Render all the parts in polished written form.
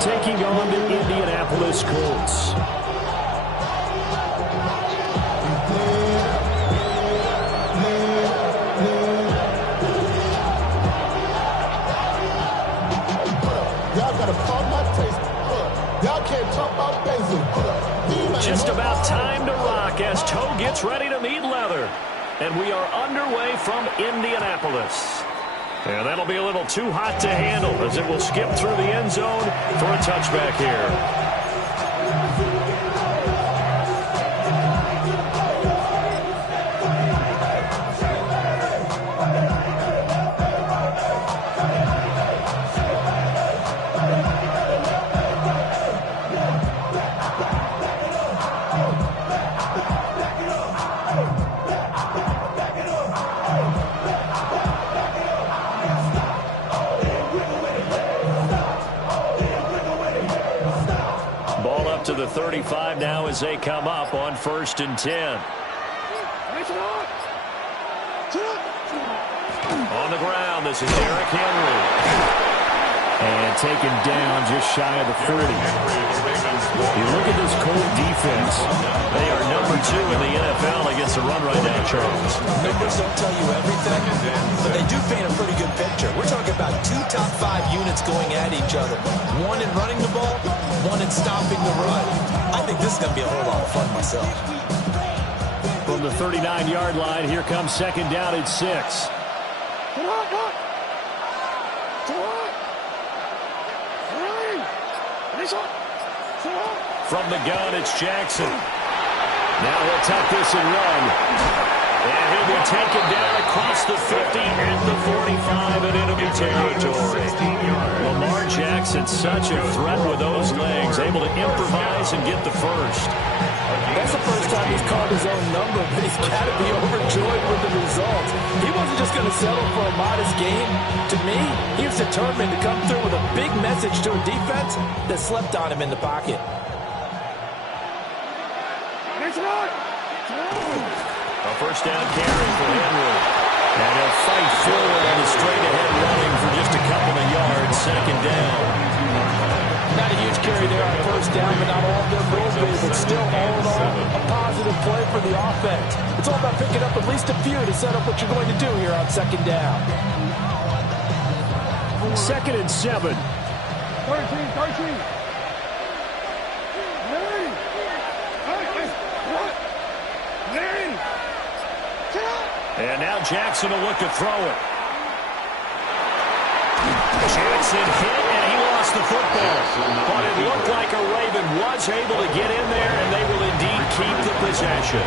Taking on the Indianapolis Colts. Just about time to rock as Toe gets ready to meet leather. And we are underway from Indianapolis. And that'll be a little too hot to handle as it will skip through the end zone for a touchback here. To the 35 now as they come up on 1st and 10. On the ground, this is Derrick Henry. And taken down just shy of the 40. You look at this Colt defense. They are number 2 in the NFL against the run right now, Charles. Numbers don't tell you everything, but they do paint a pretty good picture. We're talking about 2 top 5 units going at each other. One in running the ball, one in stopping the run. I think this is going to be a whole lot of fun myself. From the 39-yard line, here comes 2nd down at 6. From the gun, it's Jackson. Now he'll tuck this and run. And he'll be taken down across the 50 and the 45 in enemy territory. Lamar Jackson, such a threat with those legs, able to improvise and get the first. That's the first time he's called his own number, but he's got to be overjoyed with the results. He wasn't just going to settle for a modest gain. To me, he was determined to come through with a big message to a defense that slept on him in the pocket. A first down carry for Henry. And he'll fight forward on the straight-ahead running for just a couple of yards. 2nd down. Not a huge carry there on 1st down, but not all of them motivated, but still all in all, a positive play for the offense. It's all about picking up at least a few to set up what you're going to do here on 2nd down. 2nd and 7. 13. And now Jackson will look to throw it. Jackson hit, and he lost the football. But it looked like a Raven was able to get in there, and they will indeed keep the possession.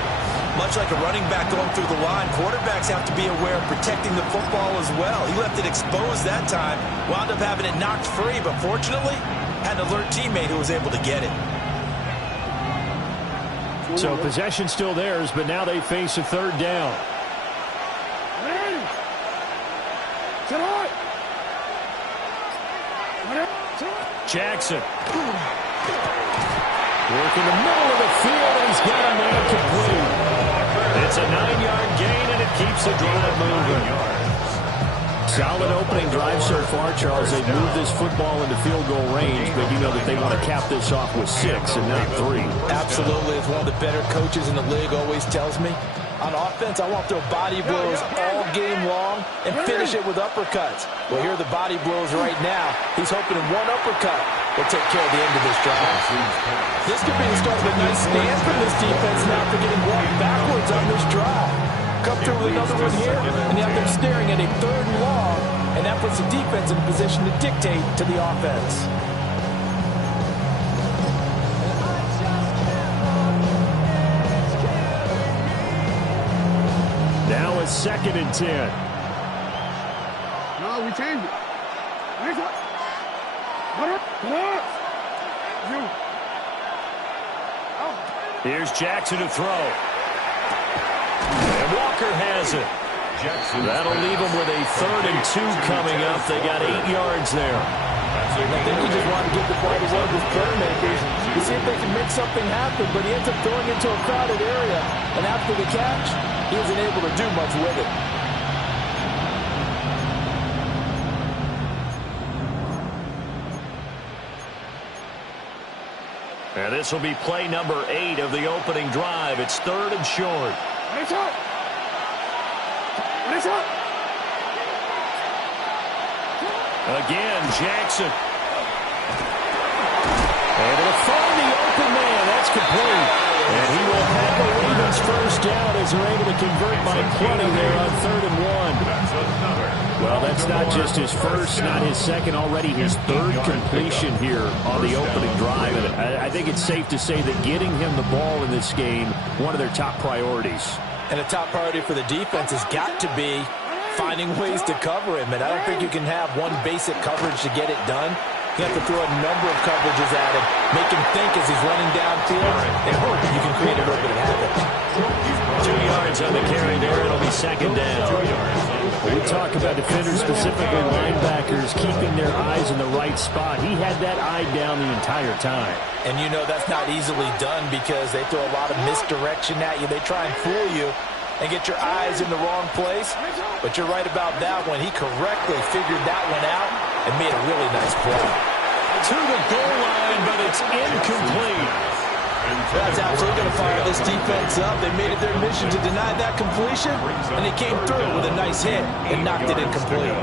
Much like a running back going through the line, quarterbacks have to be aware of protecting the football as well. He left it exposed that time, wound up having it knocked free, but fortunately, had an alert teammate who was able to get it. So possession still theirs, but now they face a 3rd down. Jackson. Working the middle of the field, and he's got a man complete. It's a 9-yard gain, and it keeps the drive moving. Solid opening drive so far, Charles. They've moved this football into field goal range, but you know that they want to cap this off with 6 and not 3. Absolutely. As one of the better coaches in the league always tells me, on offense, I want to throw body blows all game long and finish it with uppercuts. Well, here are the body blows right now. He's hoping in one uppercut will take care of the end of this drive. This could be the start of a nice stand from this defense now after getting walked backwards on this drive. Come through with another one here, and now they're staring at a 3rd and long, and that puts the defense in a position to dictate to the offense. Now it's 2nd and 10. No, we changed it. Here's Jackson to throw. And Walker has it. That'll leave them with a 3rd and 2 coming up. They got 8 yards there. I think he just wanted to get the ball to one of his playmakers to see if they can make something happen, but he ends up throwing into a crowded area. And after the catch, he wasn't able to do much with it. And this will be play number 8 of the opening drive. It's 3rd and short. It's up. It's up. Again, Jackson. Able to find the open man. That's complete. And he will have the Ravens first down as they're able to convert by plenty there on 3rd and 1. Well, that's not just his first, not his second, already his 3rd completion here on the opening drive. And I think it's safe to say that getting him the ball in this game, one of their top priorities. And a top priority for the defense has got to be finding ways to cover him. And I don't think you can have one basic coverage to get it done. You have to throw a number of coverages at him, make him think as he's running downfield, and hope you can create a little bit of havoc. 2 yards on the carry there. It'll be 2nd down. We talk about defenders, specifically linebackers, keeping their eyes in the right spot. He had that eye down the entire time. And you know that's not easily done because they throw a lot of misdirection at you. They try and fool you and get your eyes in the wrong place. But you're right about that one. He correctly figured that one out and made a really nice play. To the goal line, but it's incomplete. That's absolutely going to fire this defense up. They made it their mission to deny that completion, and they came through with a nice hit and knocked it incomplete.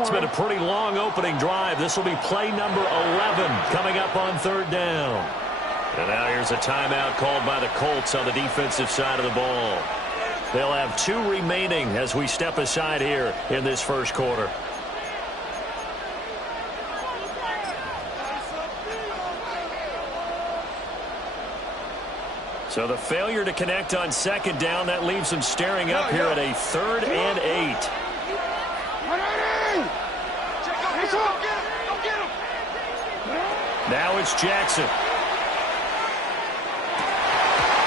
It's been a pretty long opening drive. This will be play number 11 coming up on 3rd down. And now here's a timeout called by the Colts on the defensive side of the ball. They'll have 2 remaining as we step aside here in this first quarter. So the failure to connect on 2nd down, that leaves them staring up here at a 3rd and 8. Now it's Jackson.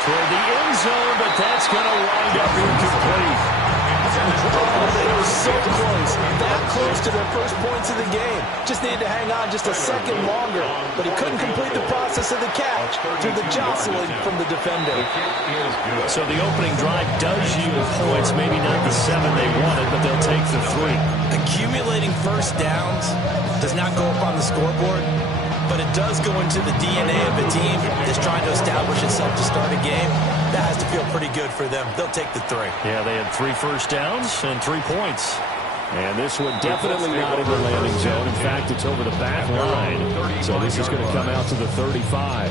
Toward the end zone, but that's going to wind up incomplete. They were so close, that close to their first points of the game. Just needed to hang on just a second longer, but he couldn't complete the process of the catch through the jostling from the defender. So the opening drive does yield points, maybe not the 7 they wanted, but they'll take the 3. Accumulating first downs does not go up on the scoreboard, but it does go into the DNA of a team that's trying to establish itself to start a game. That has to feel pretty good for them. They'll take the 3. Yeah, they had 3 first downs and 3 points. And this one definitely not in the landing zone. In fact, it's over the back line. So this is going to come out to the 35.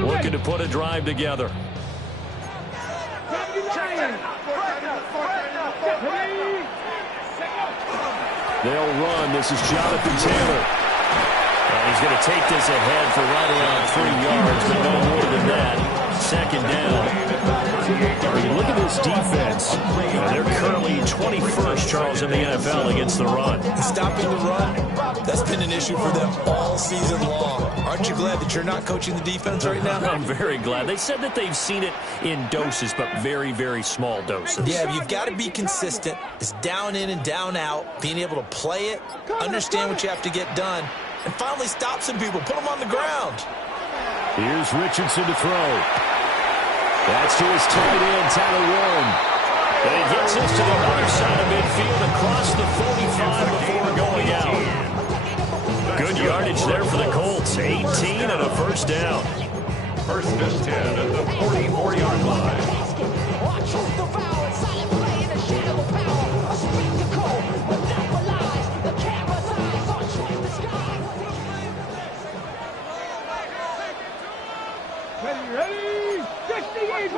Looking to put a drive together. They'll run. This is Jonathan Taylor. And he's going to take this ahead for right around 3 yards, but no more than that. 2nd down. Look at this defense. They're currently 21st, Charles, in the NFL against the run. Stopping the run, that's been an issue for them all season long. Aren't you glad that you're not coaching the defense right now? I'm very glad. They said that they've seen it in doses, but very, very small doses. Yeah, you've got to be consistent. It's down in and down out, being able to play it, understand what you have to get done, and finally stop some people, put them on the ground. Here's Richardson to throw. That's to his tight end, Tyler Warren. And it gets us to the other side of midfield across the 45 before going out. Good yardage there for the Colts. 18 and a first down. First and 10 at the 44-yard line. Ready? 68,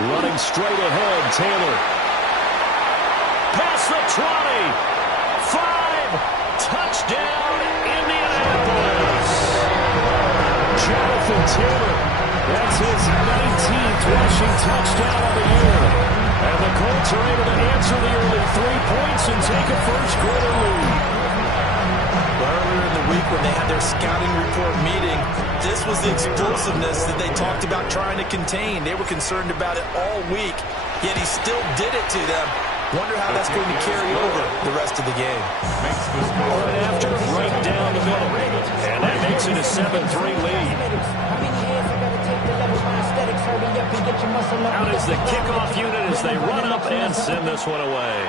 running straight ahead, Taylor. Past the 20. 5. Touchdown, Indianapolis. Jonathan Taylor. That's his 19th rushing touchdown of the year. And the Colts are able to answer the early 3 points and take a first quarter lead. Earlier in the week when they had their scouting report meeting. This was the explosiveness that they talked about trying to contain. They were concerned about it all week, yet he still did it to them. Wonder how that's going to carry over the rest of the game. Right after, right down the middle. And that makes it a 7-3 lead. Out is the kickoff unit as they run up and send this one away.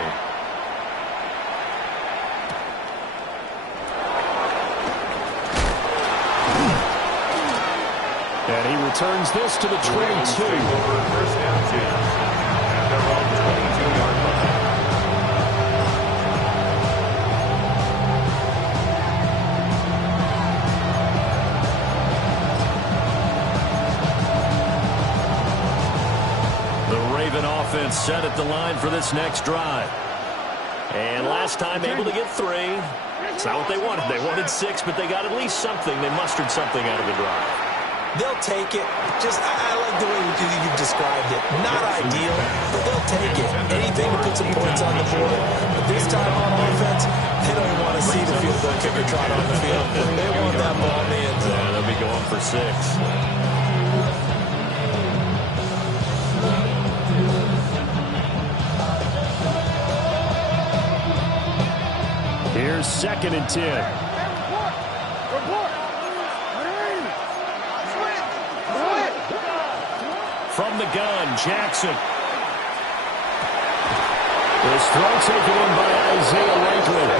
And he returns this to the 22. First down 10 at their own 22-yard line. The Raven offense set at the line for this next drive. And last time able to get 3. It's not what they wanted. They wanted 6, but they got at least something. They mustered something out of the drive. They'll take it. I like the way you described it. Not ideal, but they'll take it. Anything to put some points on the board. But this time on offense, they don't want to see the field goal kicker trot on the field. They want that ball in the end zone. Yeah, they'll be going for 6. Here's 2nd and 10. From the gun, Jackson. This throw taken in by Isaiah Lakeland.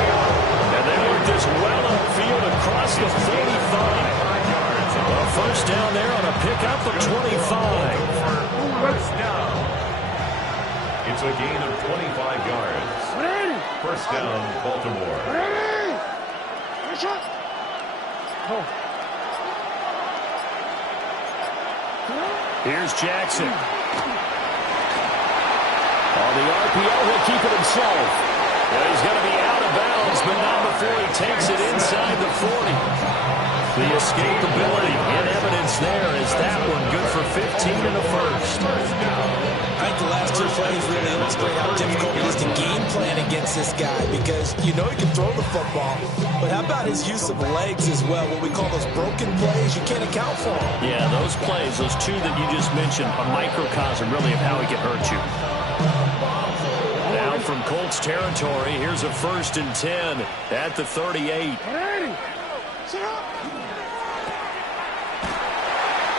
And they work this well upfield across the 45. A first down there on a pickup of 25. First down. It's a gain of 25 yards. First down, Baltimore. Here's Jackson. On the RPO, he'll keep it himself. And he's going to be out of bounds, but not before he takes it inside the 40. The escapability in evidence there is that one good for 15 in the first. I think the last 2 plays really illustrate how difficult it is to game plan against this guy because you know he can throw the football, but how about his use of legs as well, what we call those broken plays? You can't account for them. Yeah, those plays, those 2 that you just mentioned, a microcosm really of how he can hurt you. Now from Colts territory, here's a 1st and 10 at the 38.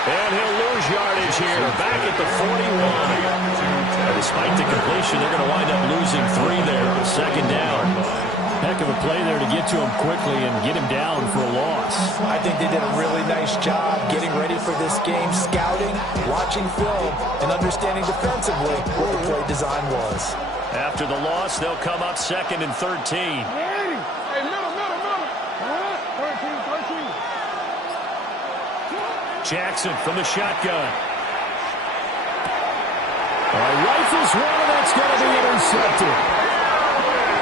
And he'll lose yardage here, back at the 41. And despite the completion, they're going to wind up losing 3 there, 2nd down. Heck of a play there to get to him quickly and get him down for a loss. I think they did a really nice job getting ready for this game, scouting, watching film, and understanding defensively what the play design was. After the loss, they'll come up 2nd and 13. Jackson from the shotgun. Rifles one, and that's going to be intercepted.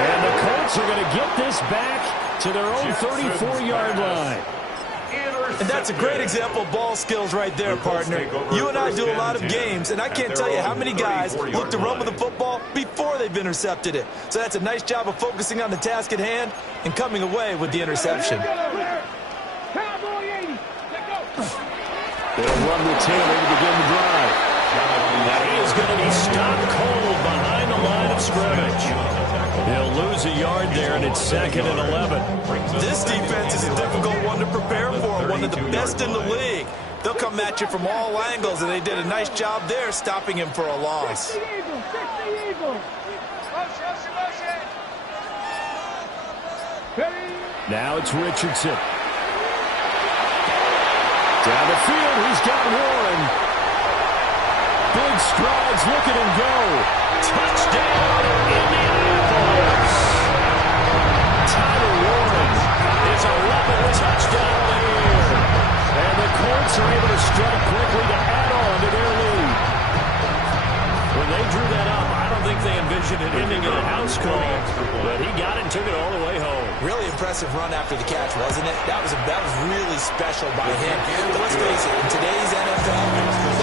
And the Colts are going to get this back to their own 34-yard line. And that's a great example of ball skills right there, partner. You and I do a lot of games, and I can't tell you how many guys look to run with the football before they've intercepted it. So that's a nice job of focusing on the task at hand and coming away with the interception. They'll run with Taylor to begin the drive. Now he is going to be stopped cold behind the line of scrimmage. He'll lose a yard there, and it's 2nd and 11. This defense is a difficult one to prepare for, one of the best in the league. They'll come at you from all angles, and they did a nice job there stopping him for a loss. Now it's Richardson. Down the field, he's got Warren. Big strides, look at him go. Touchdown, Indianapolis. Tyler Warren is 11th touchdown of the year. And the Colts are able to strike quickly to add on to their lead. When they drew that up, I don't think they envisioned it ending in a house call, but he got it and took it all the way home. Really impressive run after the catch, wasn't it? That was really special by him. But let's face it, in today's NFL,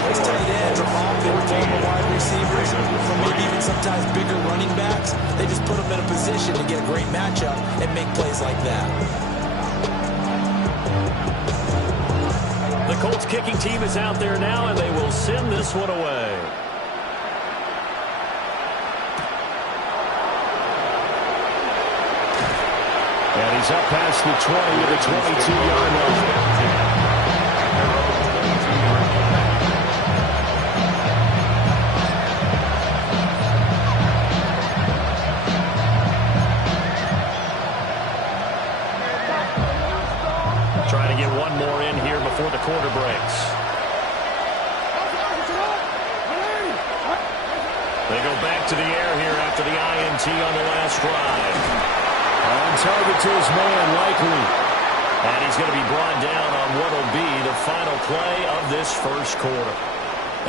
those tight ends are often former wide receivers, or maybe even sometimes bigger running backs. They just put them in a position to get a great matchup and make plays like that. Colts kicking team is out there now, and they will send this one away. And he's up past the 20 to the 22-yard line. Trying to get one more in here before the quarter breaks. They go back to the air here after the INT on the last drive. On target to his man, likely. And he's going to be brought down on what will be the final play of this first quarter.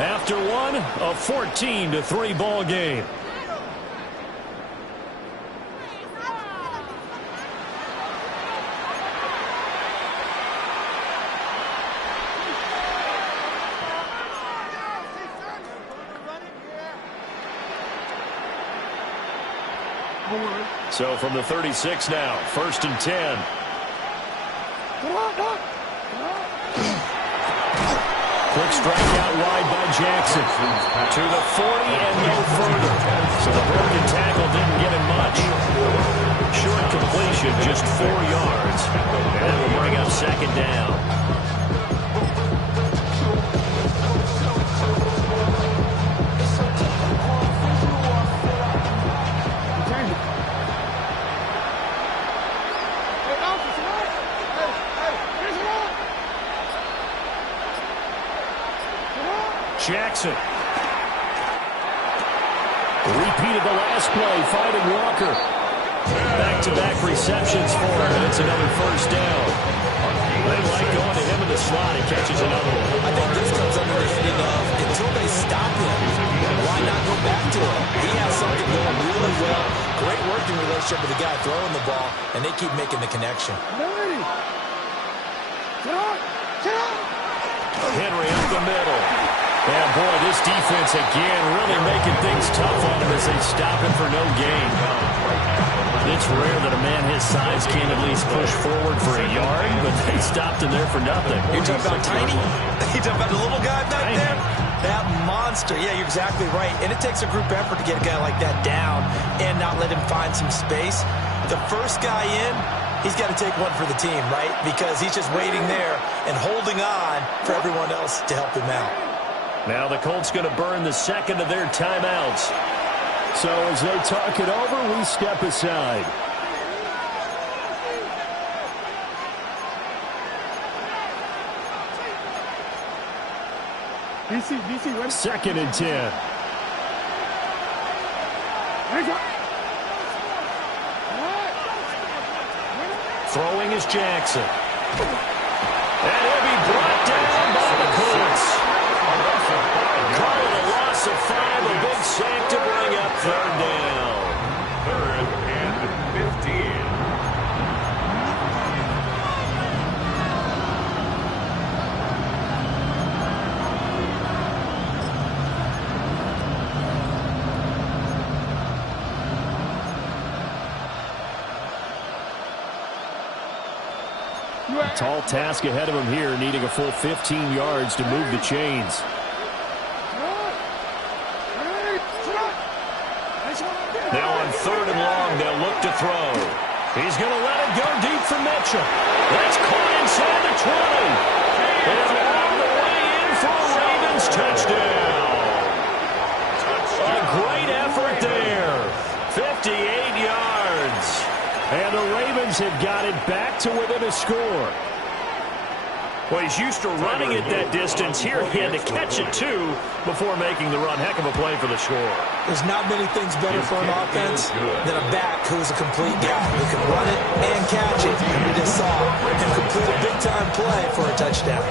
After one, a 14-3 ball game. So from the 36 now, 1st and 10. Quick strike out wide by Jackson. To the 40 and no further. So the broken tackle didn't get him much. Short completion, just 4 yards. And that will bring up 2nd down. Jackson. Repeated the last play, finding Walker. Back-to-back receptions for him, and it's another 1st down. They like going to him in the slot. He catches another one. I think this comes under the heading of, until they stop him, why not go back to him? He has something going really well. Great working relationship with the guy throwing the ball, and they keep making the connection. Henry up the middle. And boy, this defense again really making things tough on him as they stop him for no gain. It's rare that a man his size can't at least push forward for a yard, but they stopped him there for nothing. You're talking about tiny? You're talking about the little guy back there? That monster. Yeah, you're exactly right. And it takes a group effort to get a guy like that down and not let him find some space. The first guy in, he's got to take one for the team, right? Because he's just waiting there and holding on for everyone else to help him out. Now the Colts going to burn the 2nd of their timeouts. So as they talk it over, we step aside. DC, 2nd and 10. Throwing is Jackson. And he'll be brought down by the Colts. Call it a loss of 5, a big sack to bring up 3rd down. 3rd and 15. Tall task ahead of him here, needing a full 15 yards to move the chains. Now on 3rd and long, they'll look to throw. He's going to let it go deep for Mitchell. That's caught inside the 20. And all the way in for a Ravens touchdown. A great effort there. 58 yards. And the Ravens have got it back to within a score. Well, he's used to running it that distance. Here he had to catch it, too, before making the run. Heck of a play for the score. There's not many things better for an offense than a back who's a complete guy who can run it and catch it. And we just saw him complete a big-time play for a touchdown.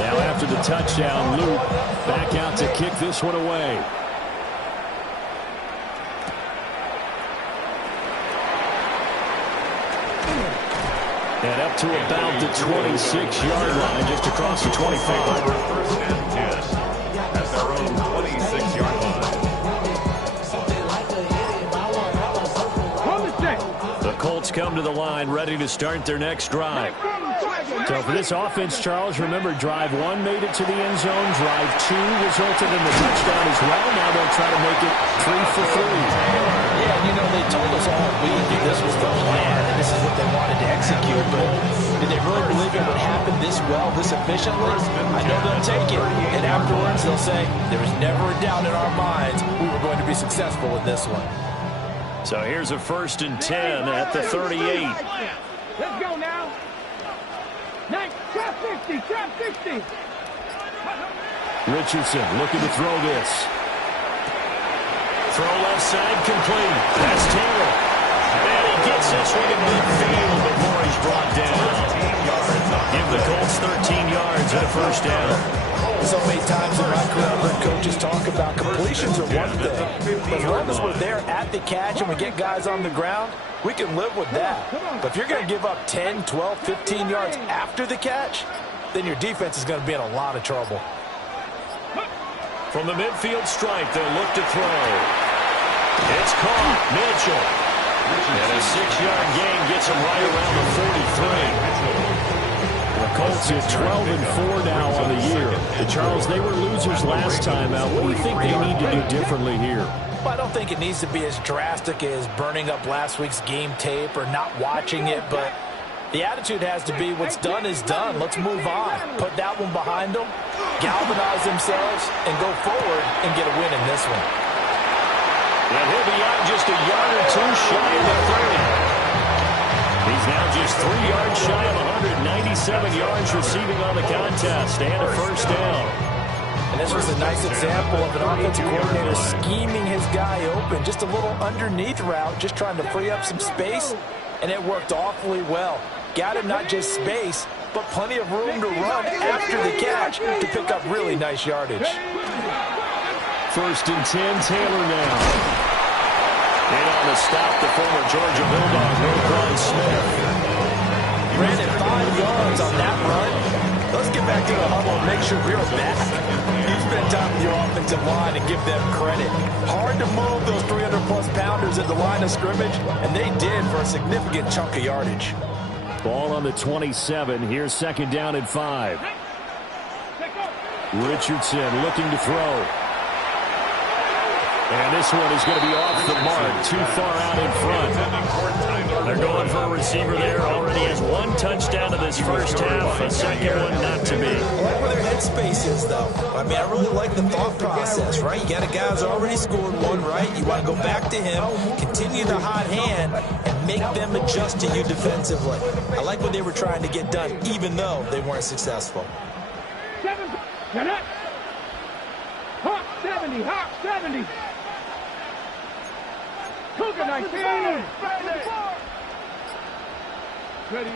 Now after the touchdown, Luke back out to kick this one away. And up to about the 26-yard line, just across the 25. 1st and 10 at their own 26-yard line. The Colts Colts come to the line, ready to start their next drive. So for this offense, Charles, remember, drive 1 made it to the end zone. Drive 2 resulted in the touchdown as well. Now they'll try to make it 3 for 3. Yeah, you know, they told us all week that this was the plan and this is what they wanted to execute. But did they really believe it would happen this well, this efficiently? I know they'll take it. And afterwards, they'll say, there was never a doubt in our minds we were going to be successful with this one. So here's a 1st and 10 at the 38. Let's go now. Nice. Trap 50. Trap 50. Richardson looking to throw this. Throw left side complete. That's Taylor. And he gets this one in midfield before he's brought down. Give the Colts 13 yards and a 1st down. So many times in my career, I've heard coaches talk about completions are one thing. But as long as we're there at the catch and we get guys on the ground, we can live with that. But if you're going to give up 10, 12, 15 yards after the catch, then your defense is going to be in a lot of trouble. From the midfield stripe, they'll look to throw. It's caught. Mitchell. And a 6-yard gain gets him right around the 43. The Colts are 12-4 now on the year. Charles, they were losers last time out. What do you think they need to do differently here? Well, I don't think it needs to be as drastic as burning up last week's game tape or not watching it, but the attitude has to be what's done is done. Let's move on. Put that one behind them, galvanize themselves, and go forward and get a win in this one. And he'll be out just a yard or two shy of the 30. He's now just 3 yards shy of 197 yards receiving on the contest and a 1st down. And this was a nice example of an offensive coordinator scheming his guy open. Just a little underneath route, just trying to free up some space, and it worked awfully well. Got him not just space, but plenty of room to run after the catch to pick up really nice yardage. 1st and 10, Taylor now. And on the stop, the former Georgia Bulldog, Roquan Smith. Ran it 5 yards on that run. Let's get back to the huddle and make sure we're back. You spend time with your offensive line and give them credit. Hard to move those 300-plus pounders at the line of scrimmage, and they did for a significant chunk of yardage. Ball on the 27. Here's 2nd down and 5. Richardson looking to throw. And this one is going to be off the mark, too far out in front. They're going for a receiver there. Already has 1 touchdown in this 1st half. A 2nd one not to be. I like where their headspace is, though. I mean, I really like the thought process, right? You got a guy who's already scored 1, right? You want to go back to him, continue the hot hand, and make them adjust to you defensively. I like what they were trying to get done, even though they weren't successful. 7. Hawk 70. Hawk 70. Cougar 19. Ready.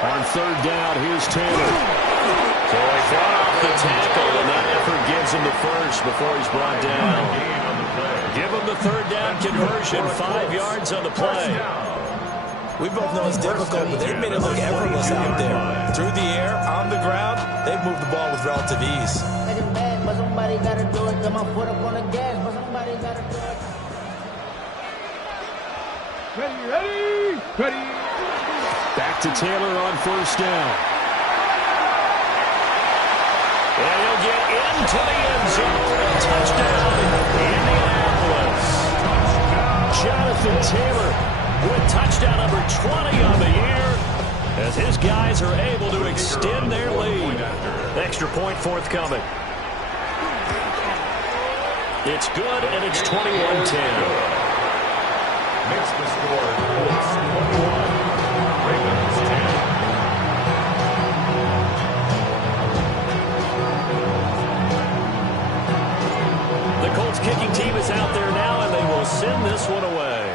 On 3rd down, here's Taylor. So he fought off the tackle, and that effort gives him the 1st before he's brought down. Give him the 3rd down conversion, 5 yards on the play. We both know it's difficult, but they've made it look effortless out there. Through the air, on the ground, they've moved the ball with relative ease. But somebody gotta do it. Got my foot up on the gas, but somebody gotta do it. Ready. Back to Taylor on 1st down. And he'll get into the end zone. Touchdown, Indianapolis. Jonathan Taylor with touchdown number 20 on the year, as his guys are able to extend their lead. Extra point forthcoming. It's good, and it's 21-10. Makes the score Colts 21, Ravens 10. The Colts kicking team is out there now, and they will send this one away.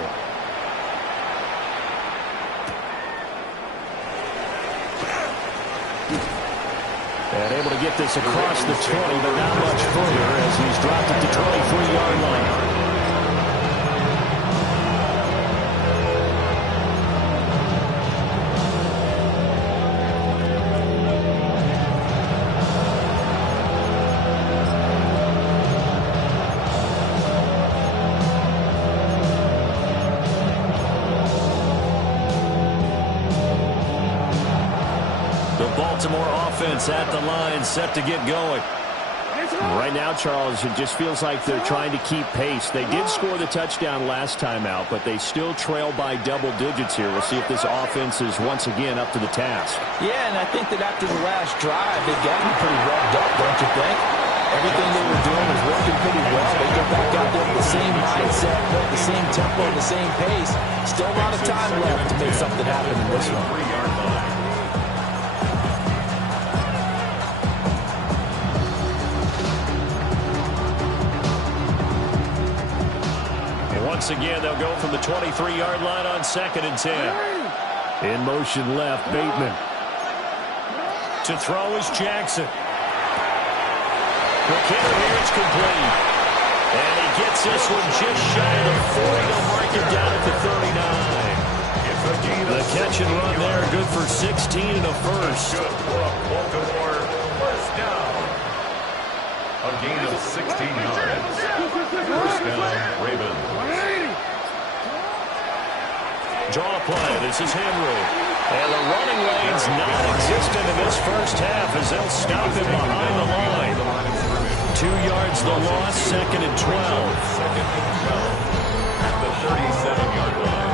And able to get this across the 20, but not much further as he's dropped it to 23-yard line. Baltimore offense at the line, set to get going. Right now, Charles, it just feels like they're trying to keep pace. They did score the touchdown last time out, but they still trail by double digits here. We'll see if this offense is once again up to the task. Yeah, and I think that after the last drive, they got me pretty revved up, don't you think? Everything they were doing was working pretty well. They get back out there with the same mindset, the same tempo, and the same pace. Still a lot of time left to make something happen in this one. Once again, they'll go from the 23-yard line on 2nd and 10. In motion left, Bateman. To throw is Jackson. McKinnon here, it's complete. And he gets this one just shy of the 40 to mark it down at the 39. The catch and run there, good for 16 and a first. Baltimore first down. A gain of 16 yards. First down, Ravens. Draw play. This is Henry. And the running lane's non-existent in this first half as they'll stop him behind the line. 2 yards the loss, 2nd and 12. 2nd and 12 at the 37-yard line.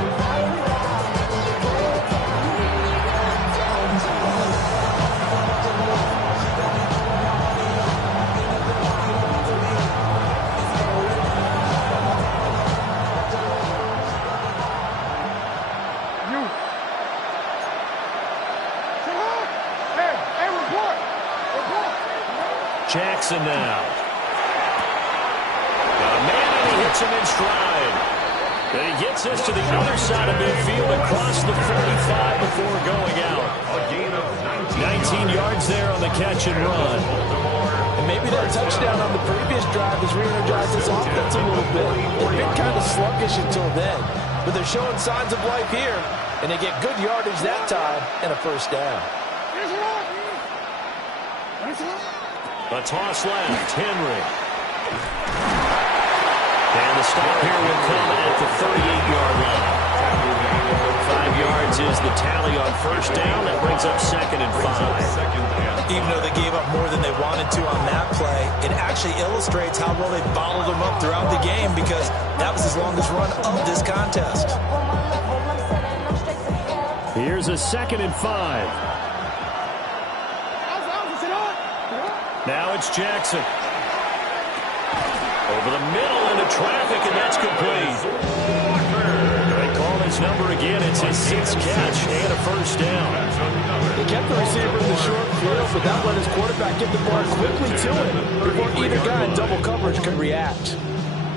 Jackson now. Got a man and he hits him in stride. And he gets this to the other side of midfield across the 45 before going out. A gain of 19 yards there on the catch and run. And maybe that touchdown on the previous drive has re-energized this offense a little bit. They've been kind of sluggish until then. But they're showing signs of life here. And they get good yardage that time and a first down. A toss left, Henry. And the stop here will come at the 38-yard line. 5 yards is the tally on first down. That brings up 2nd and 5. Even though they gave up more than they wanted to on that play, it actually illustrates how well they bottled them up throughout the game because that was his longest run of this contest. Here's a 2nd and 5. Now it's Jackson. Over the middle into traffic, and that's complete. They call his number again. It's his 6th catch and a first down. They kept the receiver in the short field, but that let his quarterback get the ball quickly to him before either guy in double coverage could react.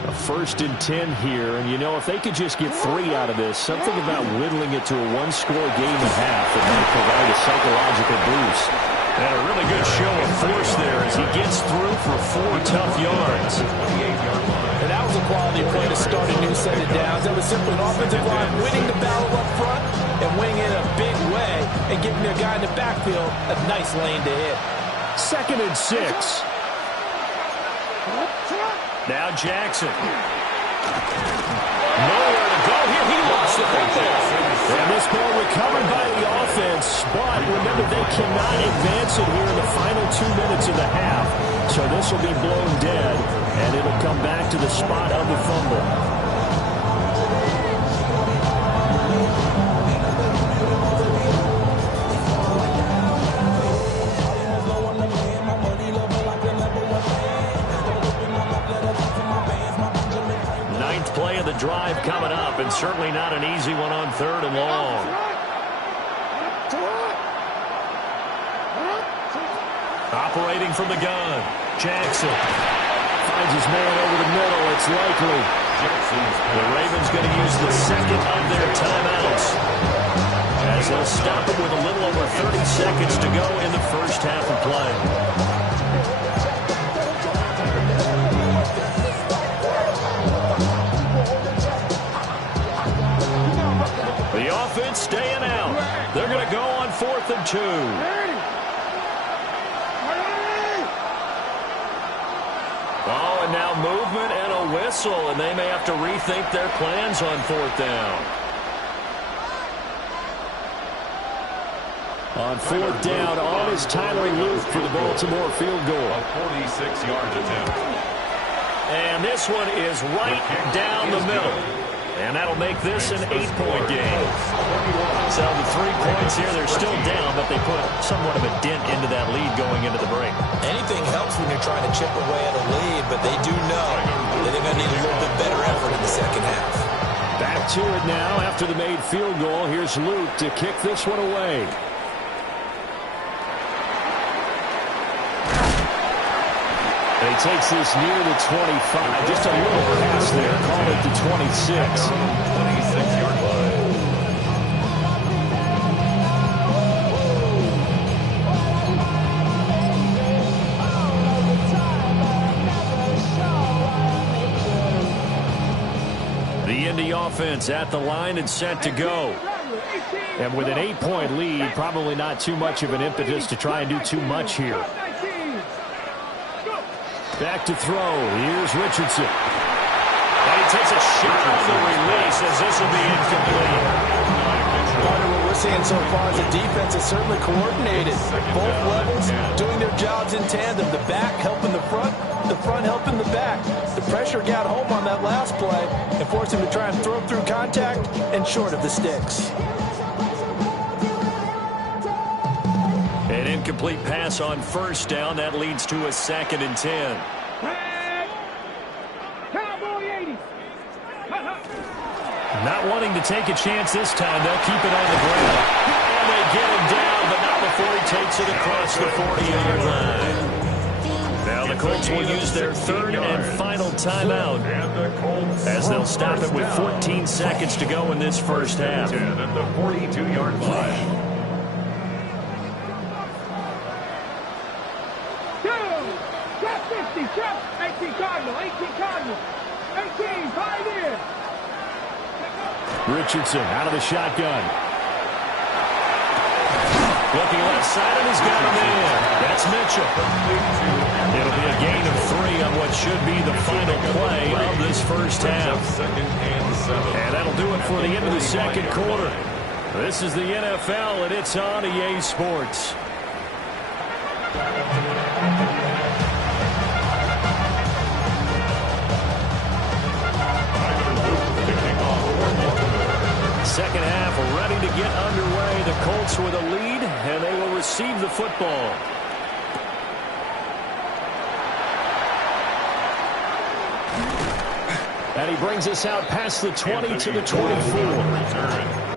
A 1st and 10 here, and you know, if they could just get 3 out of this, something about whittling it to a 1-score game and a half that might provide a psychological boost. And a really good show of force there as he gets through for 4 tough yards. And that was a quality play to start a new set of downs. That was simply an offensive line winning the battle up front and winning it in a big way and giving their guy in the backfield a nice lane to hit. 2nd and 6. Now Jackson. Nowhere to go here. He lost the football. And this ball recovered by the offense, but remember, they cannot advance it here in the final 2 minutes of the half. So this will be blown dead, and it'll come back to the spot of the fumble. Play of the drive coming up, and certainly not an easy one on 3rd and long. Operating from the gun, Jackson finds his man over the middle. It's likely. The Ravens going to use the 2nd of their timeouts as they'll stop it with a little over 30 seconds to go in the first half of play. The offense staying out. They're going to go on 4th and 2. Oh, and now movement and a whistle, and they may have to rethink their plans on 4th down. On fourth down, on is Tyler Luke for the Baltimore field goal. A 46-yard attempt. And this one is right down the middle. And that'll make this an 8-point game. So the 3 points here, they're still down, but they put somewhat of a dent into that lead going into the break. Anything helps when you're trying to chip away at a lead, but they do know that they're going to need a little bit better effort in the second half. Back to it now after the made field goal. Here's Luke to kick this one away. He takes this near the 25. Just a little pass there. Call it the 26. 26-yard line. The Indy offense at the line and set to go. And with an 8-point lead, probably not too much of an impetus to try and do too much here. Back to throw. Here's Richardson. And he takes a shot on the release as this will be incomplete. What we're seeing so far is the defense is certainly coordinated. Both levels doing their jobs in tandem. The back helping the front helping the back. The pressure got home on that last play and forced him to try and throw through contact and short of the sticks. An incomplete pass on first down. That leads to a 2nd and 10. Cowboy 80. Not wanting to take a chance this time. They'll keep it on the ground. And they get him down, but not before he takes it across the 40-yard line. Now the Colts will use their 3rd and final timeout as they'll stop it with 14 seconds to go in this first half. At the 42-yard line. Trap 50, trap 18 Cardinal, 18 Pioneer. Richardson out of the shotgun. Looking left side, and he's got him in. That's Mitchell. It'll be a gain of 3 on what should be the final play of this first half. And that'll do it for the end of the second quarter. This is the NFL, and it's on EA Sports. Second half ready to get underway. The Colts with a lead, and they will receive the football. And he brings us out past the 20 to the 24.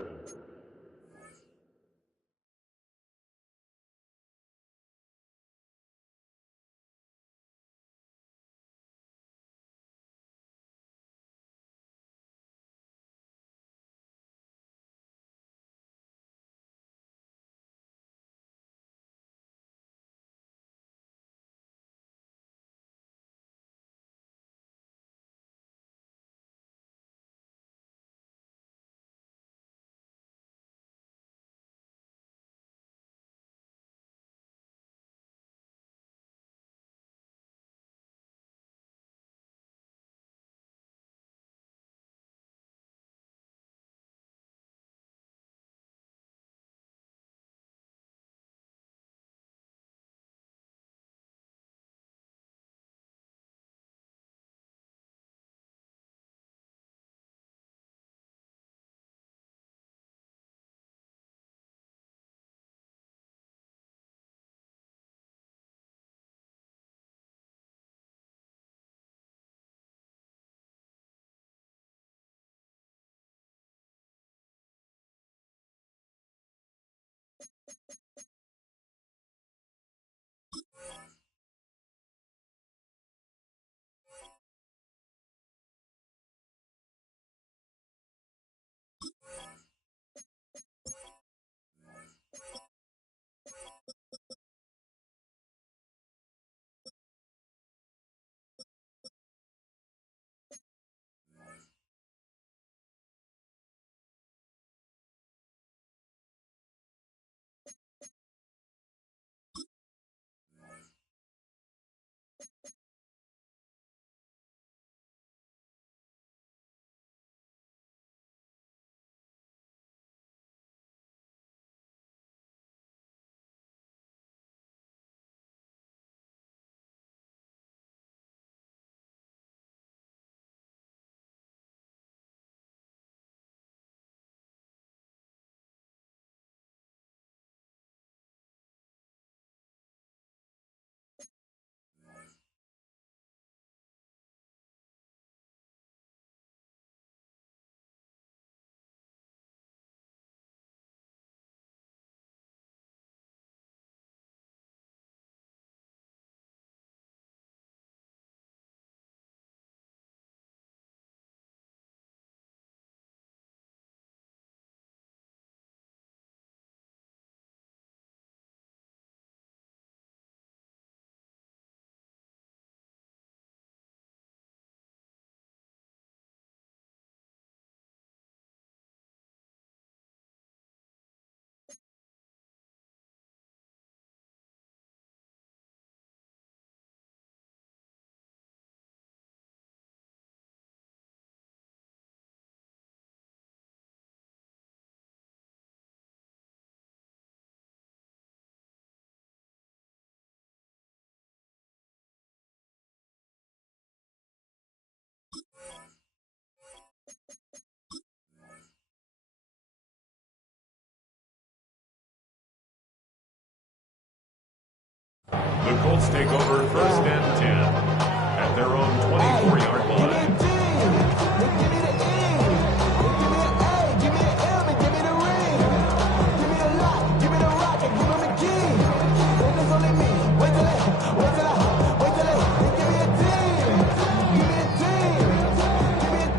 Colts take over 1st and 10 at their own 24-yard line.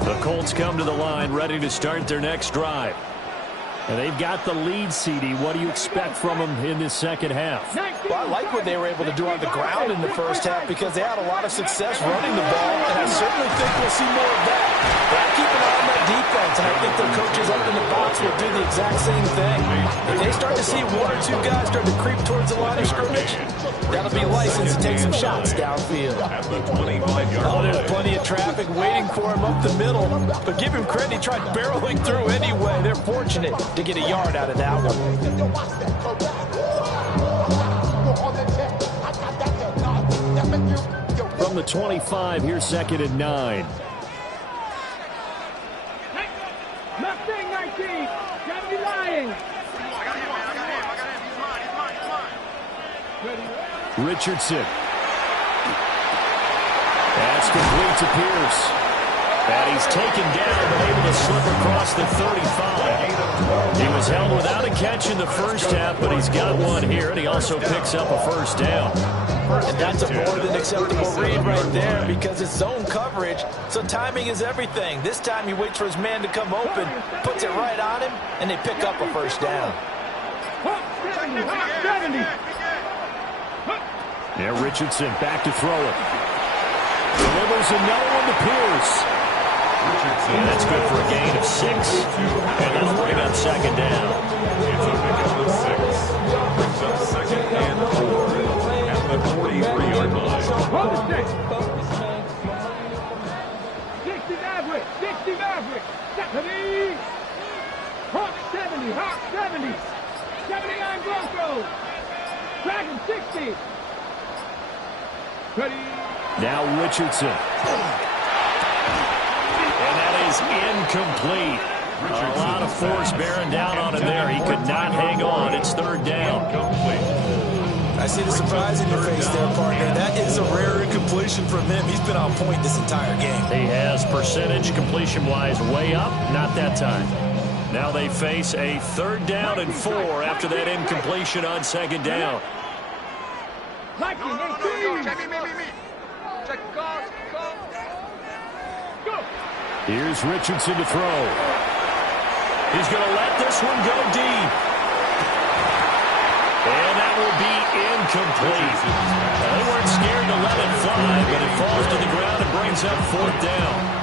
The Colts come to the line ready to start their next drive. And they've got the lead, CD. What do you expect from them in this second half? Well, I like what they were able to do on the ground in the first half because they had a lot of success running the ball, and I certainly think we'll see more of that. But I keep an eye on that defense, and I think their coaches up in the box will do the exact same thing. If they start to see one or two guys start to creep towards the line of scrimmage, that'll be license to take some shots downfield. At the 25-yard Oh, line. there's plenty of traffic waiting for him up the middle, but give him credit, he tried barreling through anyway. They're fortunate to get a yard out of that one. From the 25, here's 2nd and 9. Mustang 19. Gotta be lying. Richardson. That's complete to Pierce. And he's taken down, but able to slip across the 35. He was held without a catch in the first half, but he's got one here, and he also picks up a first down. And that's a more than acceptable read right there because it's zone coverage, so timing is everything. This time he waits for his man to come open, puts it right on him, and they pick up a first down. 70. Now Richardson back to throw it. Delivers another one to Pierce. And that's good for a gain of 6. And that'll bring up 2nd down. It's a pickup of 6. Brings up 2nd and 4 at the 43-yard line. 60 Maverick. 60 Maverick. 70. Hawk 70. Hawk 70. 79 Broncos. Dragon 60. Ready. Now Richardson. And that is incomplete. A lot of force bearing down on him there. He could not hang on. It's 3rd down. I see the surprise in your face there, partner. That is a rare incompletion from him. He's been on point this entire game. He has percentage completion-wise way up. Not that time. Now they face a 3rd down and 4 after that incompletion on 2nd down. Here's Richardson to throw. He's going to let this one go deep. And that will be incomplete. Now, they weren't scared to let it fly, but it falls to the ground and brings up 4th down.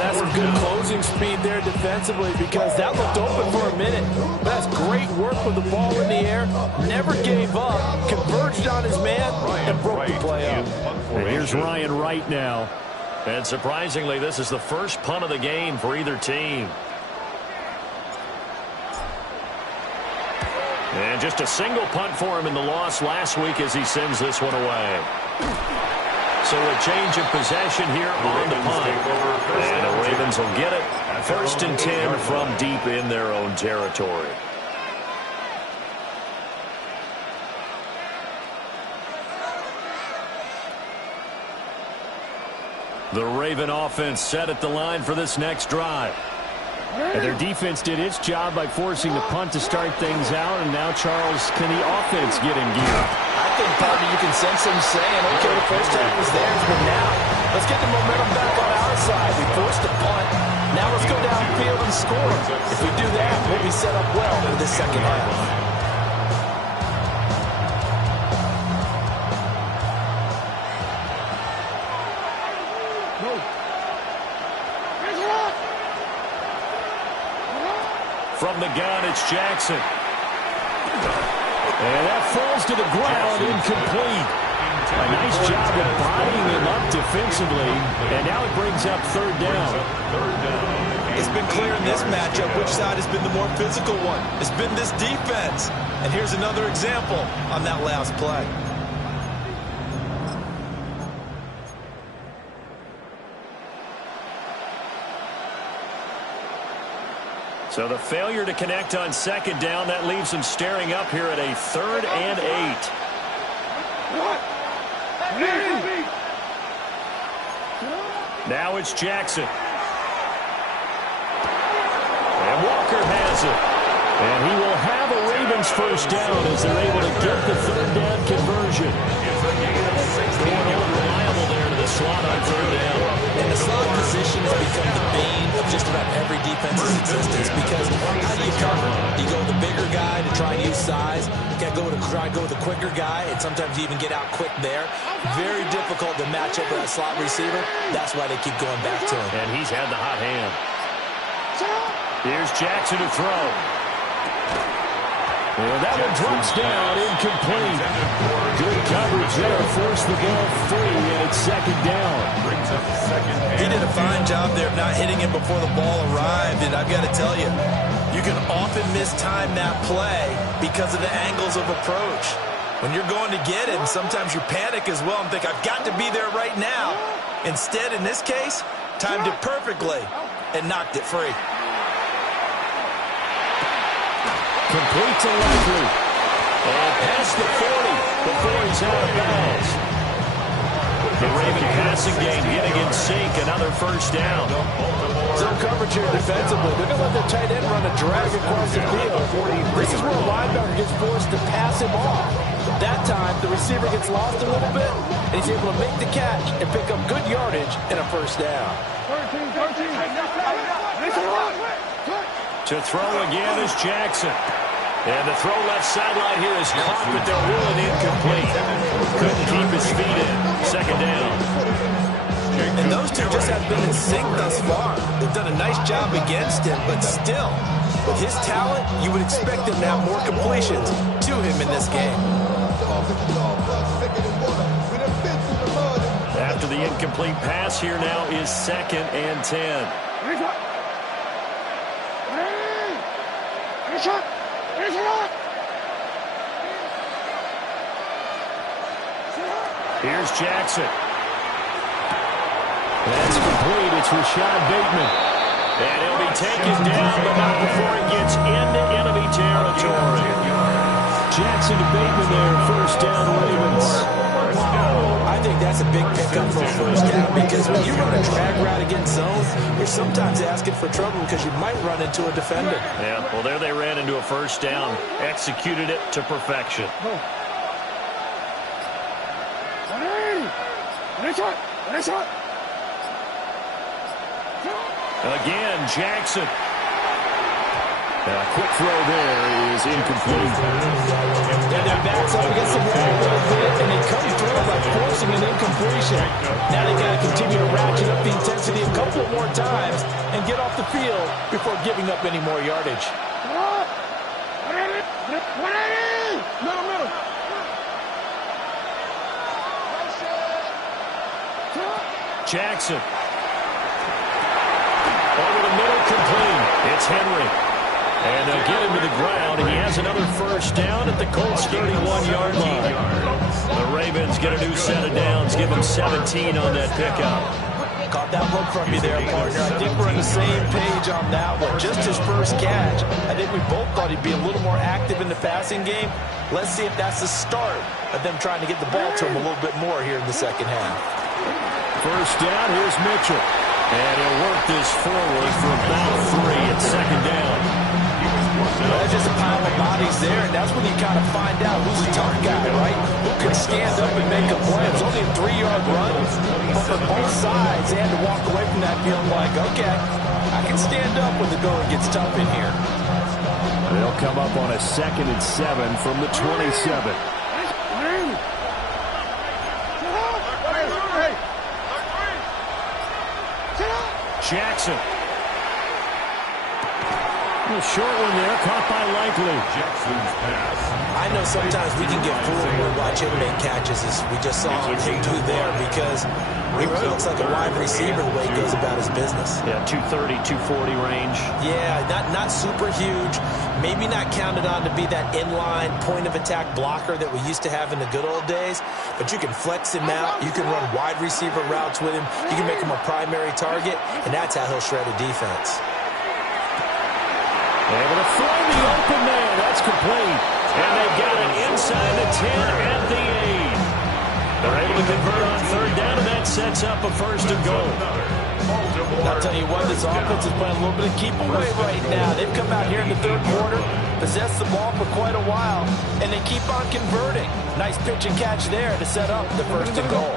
That's some good closing speed there defensively because that looked open for a minute. That's great work with the ball in the air. Never gave up. Converged on his man and broke the play up. And here's Ryan Wright now. And surprisingly, this is the first punt of the game for either team. And just a single punt for him in the loss last week as he sends this one away. So a change of possession here on the punt. And the Ravens will get it. 1st and 10 from deep in their own territory. The Raven offense set at the line for this next drive. And their defense did its job by forcing the punt to start things out. And now, Charles, can the offense get in gear? I think, partner, you can sense them saying, okay, the first half was theirs, but now let's get the momentum back on our side. We forced a punt. Now let's go downfield and score. If we do that, we'll be set up well for the second half. From the gun, it's Jackson. And that falls to the ground, incomplete. A nice job of bodying him up defensively. And now it brings up 3rd down. It's been clear in this matchup which side has been the more physical one. It's been this defense. And here's another example on that last play. So the failure to connect on 2nd down, that leaves them staring up here at a 3rd and 8. Now it's Jackson. And Walker has it. And he will have a Ravens first down as they're able to get the third down conversion. Being reliable there to the slot on third down. And the slot position has become the bane of just about every defense's existence because how do you cover? Do you go with the bigger guy to try and use size? You can't try and go with the quicker guy, and sometimes you even get out quick there. Very difficult to match up with that slot receiver. That's why they keep going back to him. And he's had the hot hand. Here's Jackson to throw. And that one drops down, incomplete. Good coverage there, forced the ball free, and it's second down. He did a fine job there of not hitting him before the ball arrived, and I've got to tell you, you can often mistime that play because of the angles of approach. When you're going to get him, sometimes you panic as well and think, I've got to be there right now. Instead, in this case, timed it perfectly and knocked it free. Complete to Likely. And past the 40 before he's out of bounds. The Raven passing game getting in sync. Another first down. Zone coverage here defensively. They're going to let their tight end run a drag across the field. This is where a linebacker gets forced to pass him off. That time, the receiver gets lost a little bit, and he's able to make the catch and pick up good yardage and a first down. To throw again is Jackson. And the throw left sideline here is caught, but they're ruling incomplete. Couldn't keep his feet in. Second down. And those two just have been in sync thus far. They've done a nice job against him, but still, with his talent, you would expect him to have more completions to him in this game. After the incomplete pass, here now is 2nd and 10. Here's Jackson. That's complete. It's Rashad Bateman. And he'll be taken down, but not before he gets into enemy territory. Jackson to Bateman there, first down Ravens. I think that's a big pickup for a first down because when you run a drag route against zone, you're sometimes asking for trouble because you might run into a defender. Yeah, well, there they ran into a first down, executed it to perfection. Again, Jackson. A quick throw there is incomplete. And their backs up against the wall a little bit, and they come through by forcing an incompletion. Now they got to continue to ratchet up the intensity a couple more times and get off the field before giving up any more yardage. Jackson. Over the middle, complete. It's Henry. And they'll get him to the ground. He has another first down at the Colts 31-yard line. The Ravens get a new set of downs. Give them 17 on that pickup. Caught that look from you there, partner. I think we're on the same page on that one. Just his first catch. I think we both thought he'd be a little more active in the passing game. Let's see if that's the start of them trying to get the ball to him a little bit more here in the second half. First down, here's Mitchell. And he'll work this forward for about 3 at second down. There's just a pile of bodies there, and that's when you kind of find out who's a tough guy, right? Who can stand up and make a play. It's only a 3-yard run, but for both sides, they had to walk away from that feeling like, okay, I can stand up when the going gets tough in here. They'll come up on a 2nd and 7 from the 27. Jackson. A short one there, caught by Likely. Jackson's pass. I know sometimes we can get fooled when we watch him make catches, as we just saw him do there, because he really looks like a wide receiver the way he goes about his business. Yeah, 230, 240 range. Yeah, not super huge. Maybe not counted on to be that inline point-of-attack blocker that we used to have in the good old days, but you can flex him out. You can run wide receiver routes with him. You can make him a primary target, and that's how he'll shred a defense. Able to throw the open man. That's complete. And they've got it inside the 10 at the 8. They're able to convert on third down, and that sets up a first and goal. I'll tell you what, this offense is playing a little bit of keep away right now. They've come out here in the third quarter, possessed the ball for quite a while, and they keep on converting. Nice pitch and catch there to set up the first and goal.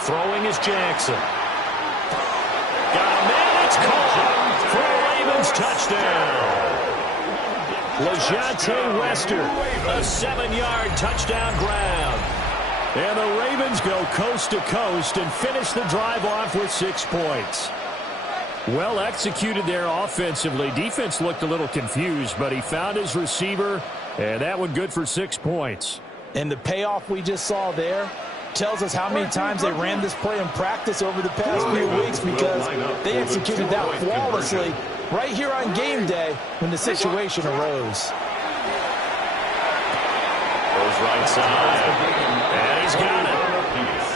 Throwing is Jackson. Got a man, it's caught for a Ravens touchdown. LeJonte Wester, a 7-yard touchdown grab. And the Ravens go coast to coast and finish the drive off with 6 points. Well executed there offensively. Defense looked a little confused, but he found his receiver, and that one good for 6 points. And the payoff we just saw there tells us how many times they ran this play in practice over the past few weeks, because they executed that flawlessly right here on game day when the situation arose. Goes right side, and he's got it.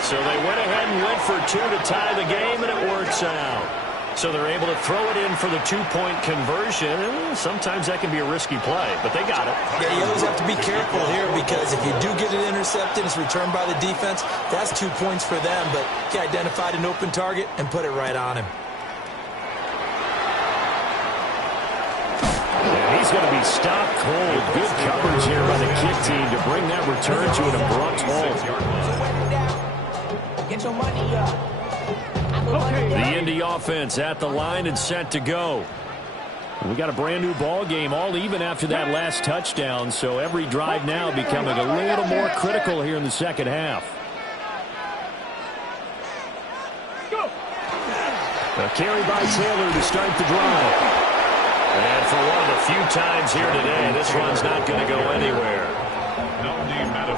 So they went ahead and went for 2 to tie the game, and it works out. So they're able to throw it in for the 2-point conversion. Sometimes that can be a risky play, but they got it. Yeah, you always have to be careful here, because if you do get it intercepted, it's returned by the defense, that's 2 points for them. But he identified an open target and put it right on him. And he's going to be stopped cold. Good coverage here by the kick team to bring that return to an abrupt halt. Get your money up. The Indy offense at the line and set to go. We got a brand new ball game, all even after that last touchdown, so every drive now becoming a little more critical here in the second half. A carry by Taylor to start the drive. And for one of the few times here today, this run's not going to go anywhere.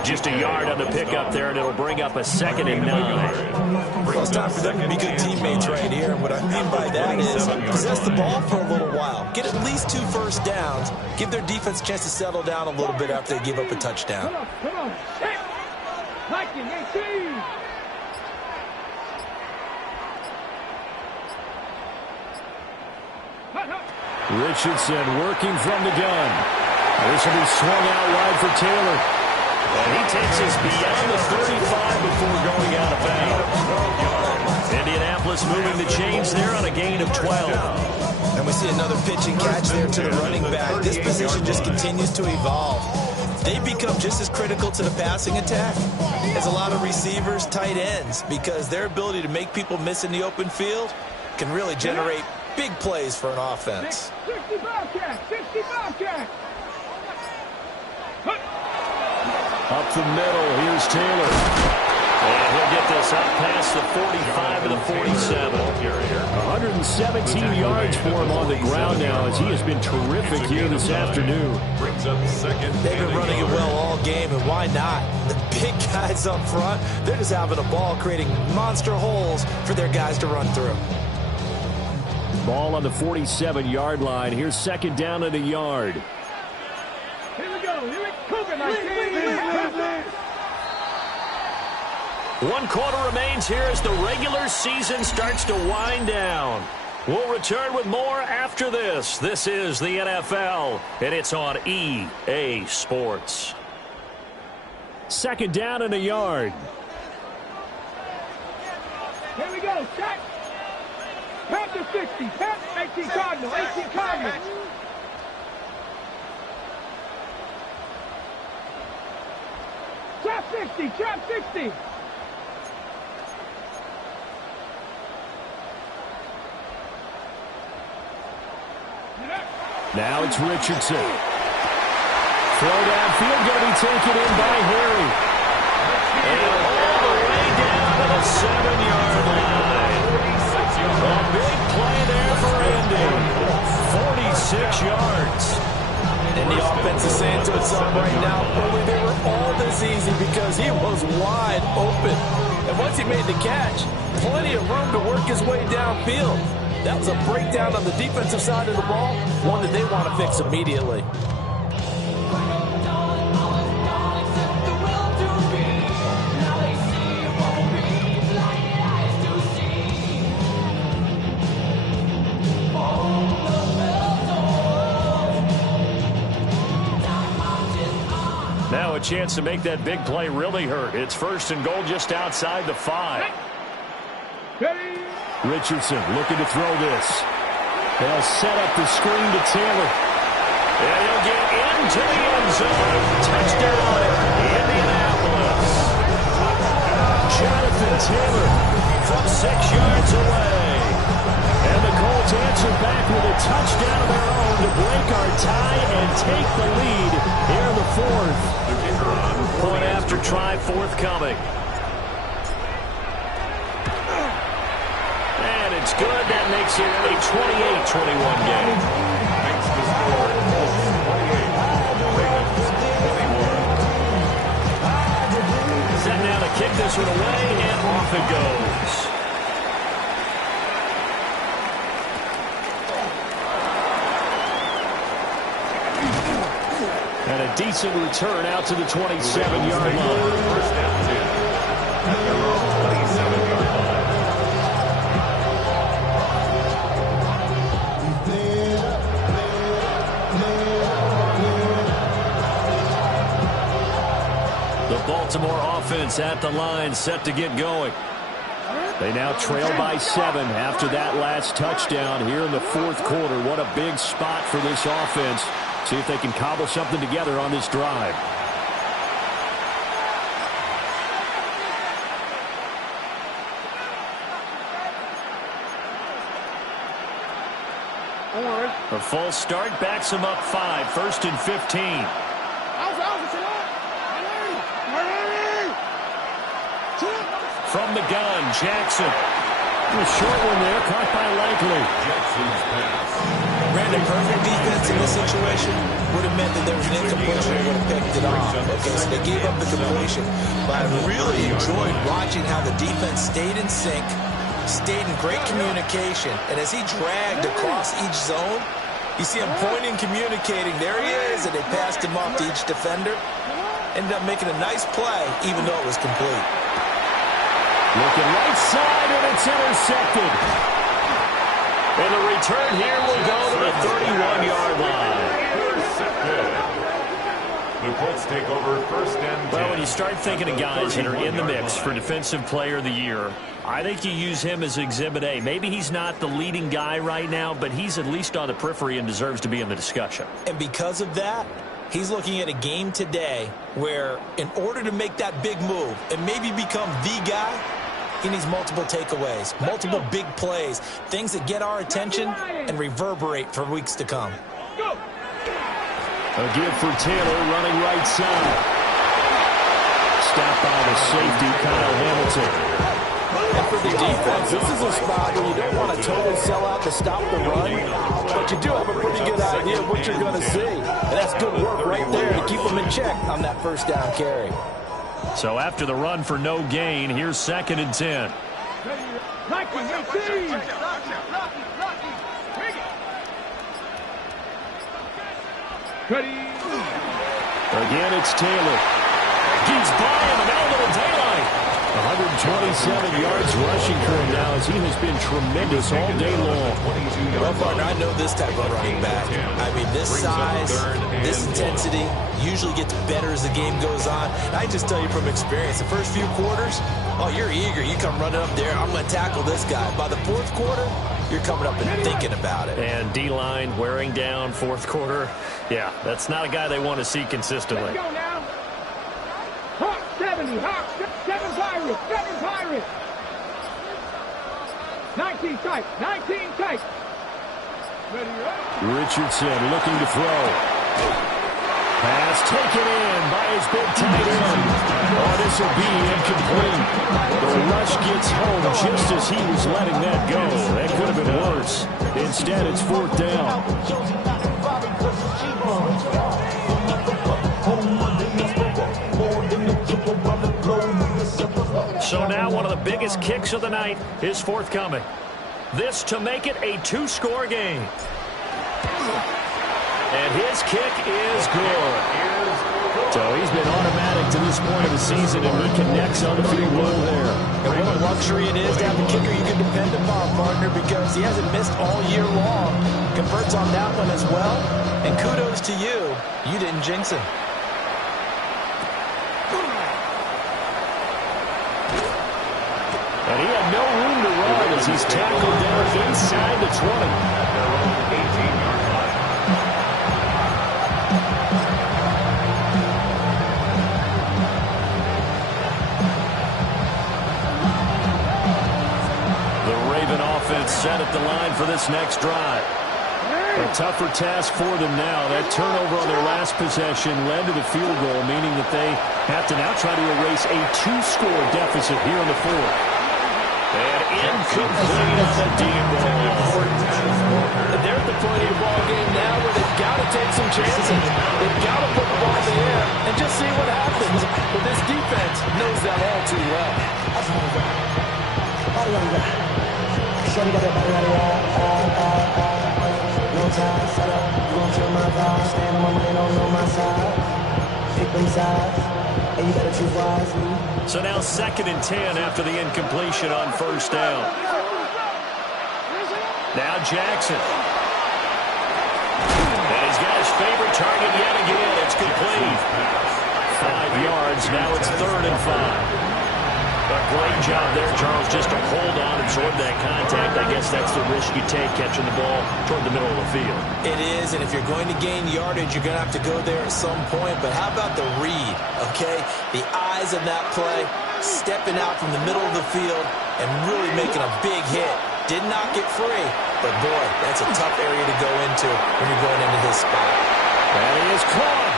Just a yard on the pickup there, and it'll bring up a 2nd and 9. Well, it's time for them to be good teammates right here. And what I mean by that is possess the ball for a little while. Get at least 2 first downs. Give their defense a chance to settle down a little bit after they give up a touchdown. Come on. Liking 18. Richardson working from the gun. This will be swung out wide for Taylor. And he takes us beyond the 35 before going out of bounds. Indianapolis moving the chains there on a gain of 12. And we see another pitch and catch there to the running back. This position just continues to evolve. They become just as critical to the passing attack as a lot of receivers, tight ends, because their ability to make people miss in the open field can really generate big plays for an offense. 65 catch. Up the middle, here's Taylor. And he'll get this up past the 45 to the 47. 117 yards for him on the ground now, as he has been terrific here this afternoon. They've been running it well all game, and why not? The big guys up front, they're just having a ball, creating monster holes for their guys to run through. Ball on the 47-yard line. Here's 2nd down and a yard. Here we go. Here it comes. 1 quarter remains here as the regular season starts to wind down. We'll return with more after this. This is the NFL, and it's on EA Sports. 2nd down and a yard. Here we go. Check. Panther 60. 18 Cardinal. 18 Cardinal. Trap 60. Trap 60. Now it's Richardson. Throw downfield, going to be taken in by Harry. And all the way down to the 7-yard line. A big play there for Indy. 46 yards. And the offense is saying to itself right now, only they were all this easy because he was wide open. And once he made the catch, plenty of room to work his way downfield. That was a breakdown on the defensive side of the ball, one that they want to fix immediately. chance to make that big play really hurt. It's 1st and goal just outside the 5. Richardson looking to throw this. They'll set up the screen to Taylor. And he'll get into the end zone. Touchdown, Indianapolis. Jonathan Taylor from 6 yards away. And the Colts answer back with a touchdown of their own to break our tie and take the lead here in the 4th. Point after try forthcoming. And it's good. That makes it a 28-21 game. Makes the score 28, 21. Set now to kick this one away, and off it goes. And a decent return out to the 27-yard line. First down 2 at their own 27-yard line. The Baltimore offense at the line, set to get going. They now trail by 7 after that last touchdown here in the 4th quarter. What a big spot for this offense. See if they can cobble something together on this drive. A full start backs them up 5, 1st and 15. From the gun, Jackson. A short one there, caught by Likely. Jackson's pass. Brandon, perfect defense in this situation would have meant that there was an incompletion and would have picked it off. Okay, so they gave up the completion. But I really enjoyed watching how the defense stayed in sync, stayed in great communication. And as he dragged across each zone, you see him pointing, communicating. There he is, and they passed him off to each defender. Ended up making a nice play, even though it was complete. Looking right side, and it's intercepted. And the return here will go to the 31-yard line. The Colts take over 1st and 10. Well, when you start thinking of guys that are in the mix for Defensive Player of the Year, I think you use him as Exhibit A. Maybe he's not the leading guy right now, but he's at least on the periphery and deserves to be in the discussion. And because of that, he's looking at a game today where in order to make that big move and maybe become the guy, he needs multiple takeaways, multiple big plays, things that get our attention and reverberate for weeks to come. A give for Taylor running right side. Stopped by the safety, Kyle Hamilton. And for the defense, this is a spot where you don't want to totally sell out to stop the run, but you do have a pretty good idea of what you're going to see. And that's good work right there to keep them in check on that 1st down carry. So after the run for no gain, here's 2nd and 10. Again, it's Taylor. He's by him, and now a little daylight. 127 yards rushing for him now as he has been tremendous all day long. Well, partner, I know this type of running back. I mean, this size, this intensity usually gets better as the game goes on. And I just tell you from experience, the first few quarters, oh, you're eager. You come running up there, I'm going to tackle this guy. By the 4th quarter, you're coming up and thinking about it. And D-line wearing down 4th quarter. Yeah, that's not a guy they want to see consistently. Let's go now. Hawk 70, Hawk 7 Pirates, 7 Pirates. 19 tight, 19 tight. Ready up. Richardson looking to throw. Pass taken in by his big tight end. Oh, this will be incomplete. The rush gets home just as he was letting that go. That could have been worse. Instead, it's 4th down. So now one of the biggest kicks of the night is forthcoming. This to make it a 2-score game. And his kick is good. So he's been automatic to this point of the season, and he connects on the field goal there. And what a luxury it is to have a kicker you can depend upon, partner, because he hasn't missed all year long. Converts on that one as well. And kudos to you. You didn't jinx him. as he's tackled down inside the 20. At their own 18-yard line. The Raven offense set at the line for this next drive. A tougher task for them now. That turnover on their last possession led to the field goal, meaning that they have to now try to erase a 2-score deficit here in the fourth. And incomplete on the deep ball. They're at the point of the ball game now where they've got to take some chances. They've got to put the ball in the air and just see what happens. But this defense knows that all too well. So now 2nd and 10 after the incompletion on first down. Now Jackson. And he's got his favorite target yet again. It's complete. 5 yards. Now it's 3rd and 5. A great job there, Charles, just to hold on, absorb that contact. I guess that's the risk you take catching the ball toward the middle of the field. It is, and if you're going to gain yardage, you're going to have to go there at some point. But how about the read, okay? The eyes of that play, stepping out from the middle of the field and really making a big hit. Did not get free, but boy, that's a tough area to go into when you're going into his spot. And he is caught.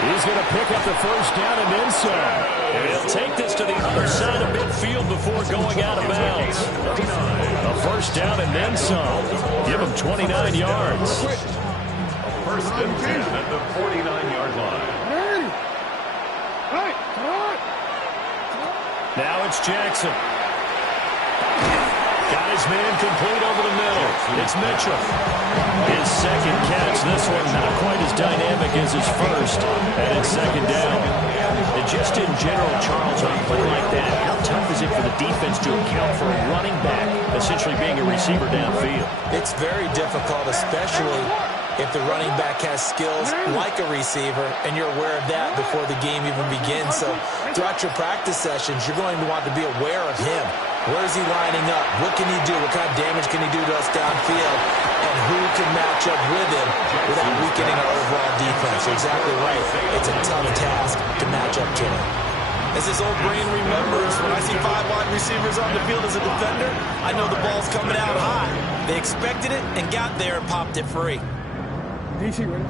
He's going to pick up the first down and then some. And he'll take this to the other side of midfield before going out of bounds. A first down and then some. Give him 29 yards. First and 10 at the 49-yard line. Now it's Jackson. Got his man complete over the middle. It's Mitchell. His second catch. This one not quite as dynamic as his first. And it's 2nd down. And just in general, Charles, on a play like that, how tough is it for the defense to account for a running back essentially being a receiver downfield? It's very difficult, especially if the running back has skills like a receiver, and you're aware of that before the game even begins. So throughout your practice sessions, you're going to want to be aware of him. Where is he lining up? What can he do? What kind of damage can he do to us downfield? And who can match up with him without weakening our overall defense? You're exactly right. It's a tough task to match up to him. As this old brain remembers, when I see 5 wide receivers on the field as a defender, I know the ball's coming out high. They expected it and got there and popped it free.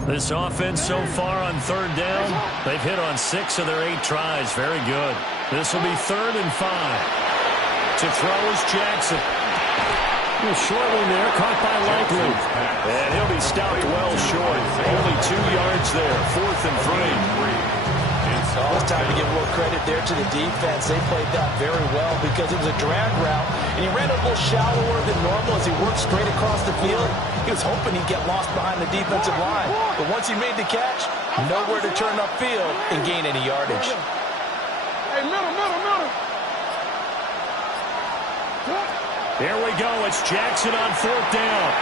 This offense so far on 3rd down, they've hit on 6 of their 8 tries. Very good. This will be 3rd and 5. To throw is Jackson. Short one there, caught by Likely. And he'll be stopped well short. Only 2 yards there, 4th and 3. It's time to give a little credit there to the defense. They played that very well because it was a drag route, and he ran a little shallower than normal as he worked straight across the field. He was hoping he'd get lost behind the defensive line. But once he made the catch, nowhere to turn upfield and gain any yardage. Hey, middle. There we go. It's Jackson on 4th down.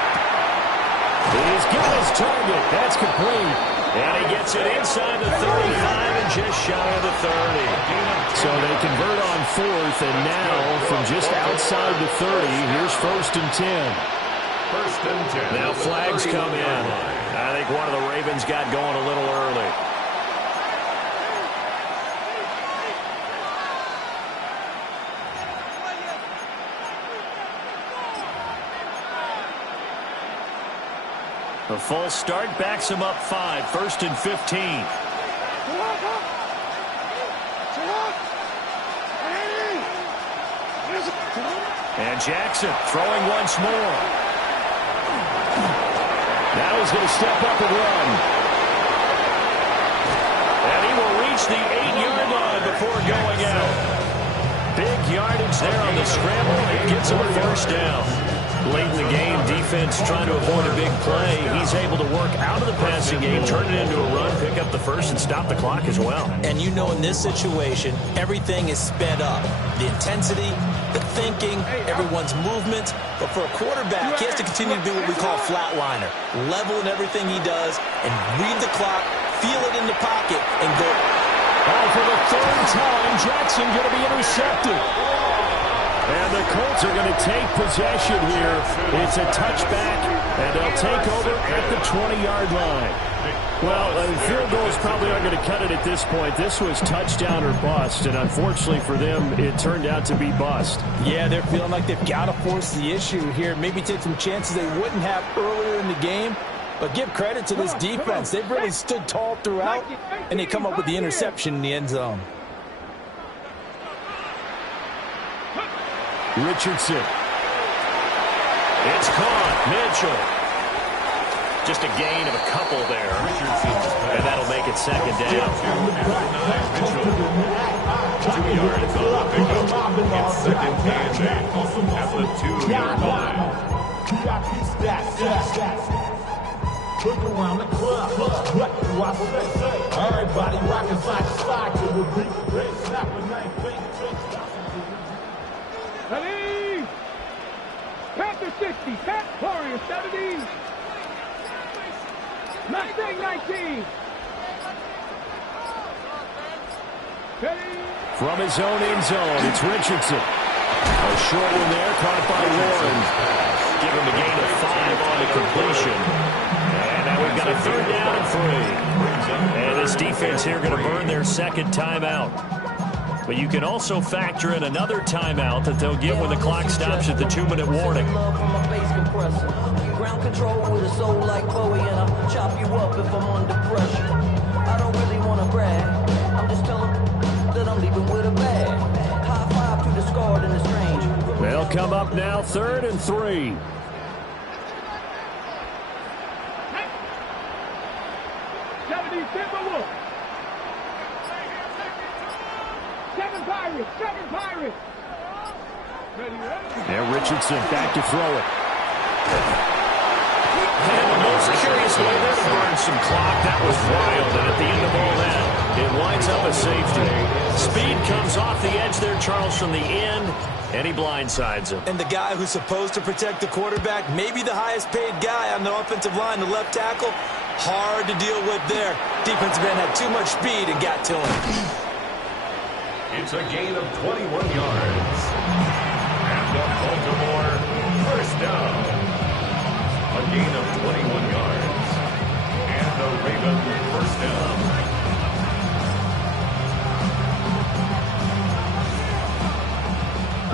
He's got his target. That's complete. And he gets it inside the 35 and just shy of the 30. So they convert on 4th, and now from just outside the 30, here's 1st and 10. 1st and 10. Now flags come in. I think one of the Ravens got going a little early. The full start backs him up 5. 1st and 15. And Jackson throwing once more. Now he's going to step up and run. And he will reach the 8-yard line before going out. Big yardage there on the scramble. It gets him a first down. Late in the game, defense trying to avoid a big play. He's able to work out of the passing game, turn it into a run, pick up the first, and stop the clock as well. And you know in this situation, everything is sped up. The intensity, the thinking, everyone's movement. But for a quarterback, he has to continue to be what we call flatliner. Level in everything he does and read the clock, feel it in the pocket, and go. Oh, for the 3rd time, Jackson going to be intercepted. And the Colts are going to take possession here. It's a touchback, and they'll take over at the 20-yard line. Well, field goals probably aren't going to cut it at this point. This was touchdown or bust, and unfortunately for them, it turned out to be bust. Yeah, they're feeling like they've got to force the issue here. Maybe take some chances they wouldn't have earlier in the game. But give credit to this defense. They've really stood tall throughout, and they come up with the interception in the end zone. Richardson. It's caught. Mitchell. Just a gain of a couple there. And that'll make it second down. 2 yards on the pickup. It's second and 8 at the 2-yard line. Look around the club. What do I say? Everybody rocking side to side to the beat. Red snapper, name, Ready? Panther 60, Pat Warrior 70. Mustang 19. Ready? From his own end zone, it's Richardson. A short one there, caught by Warren. Give him a gain of 5 on the completion. And now we've got a third down and 3. And this defense here going to burn their second timeout. But you can also factor in another timeout that they'll give when the clock stops at the 2-minute warning. Ground control with a soul like Bowie, and I'll chop you up if I'm under pressure. I don't really want to brag. I'm just telling that I'm leaving with a bag. High five to the scarred and the strange. They'll come up now, 3rd and 3. Seven Pirates. And Richardson back to throw it. And the most curious way there to burn some clock. That was wild. And at the end of all that, it winds up a safety. Speed comes off the edge there, Charles, from the end, and he blindsides him. And the guy who's supposed to protect the quarterback, maybe the highest paid guy on the offensive line, the left tackle, hard to deal with there. Defensive end had too much speed and got to him. It's a gain of 21 yards. And the Baltimore first down. A gain of 21 yards. And the Ravens first down.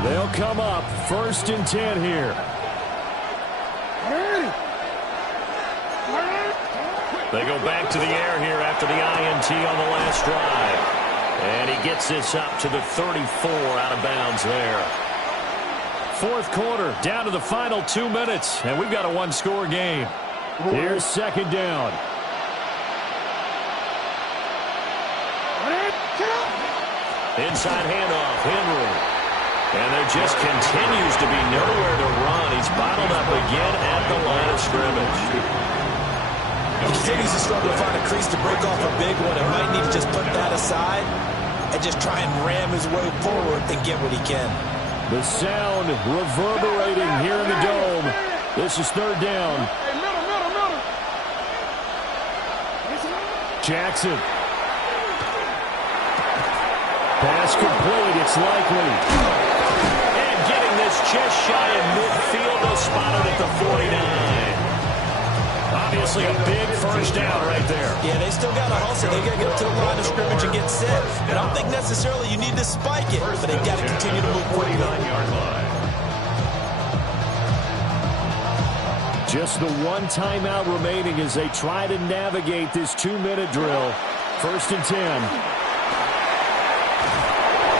They'll come up 1st and 10 here. They go back to the air here after the INT on the last drive. And he gets this up to the 34 out of bounds there. 4th quarter, down to the final 2 minutes, and we've got a 1-score game. Here's 2nd down. Inside handoff, Henry. And there just continues to be nowhere to run. He's bottled up again at the line of scrimmage. He continues to struggle to find a crease to break off a big one. It might need to just put that aside and just try and ram his way forward and get what he can. The sound reverberating here in the dome. This is 3rd down. Jackson. Pass complete. It's likely. And getting this just shy of midfield. They'll spot it at the 49. Obviously a big first down right there. Yeah, they still got to hustle. They got to get up to the line of scrimmage and get set. And I don't think necessarily you need to spike it, but they've got to continue to move quickly. 49-yard line. Just the one timeout remaining as they try to navigate this 2-minute drill. 1st and 10.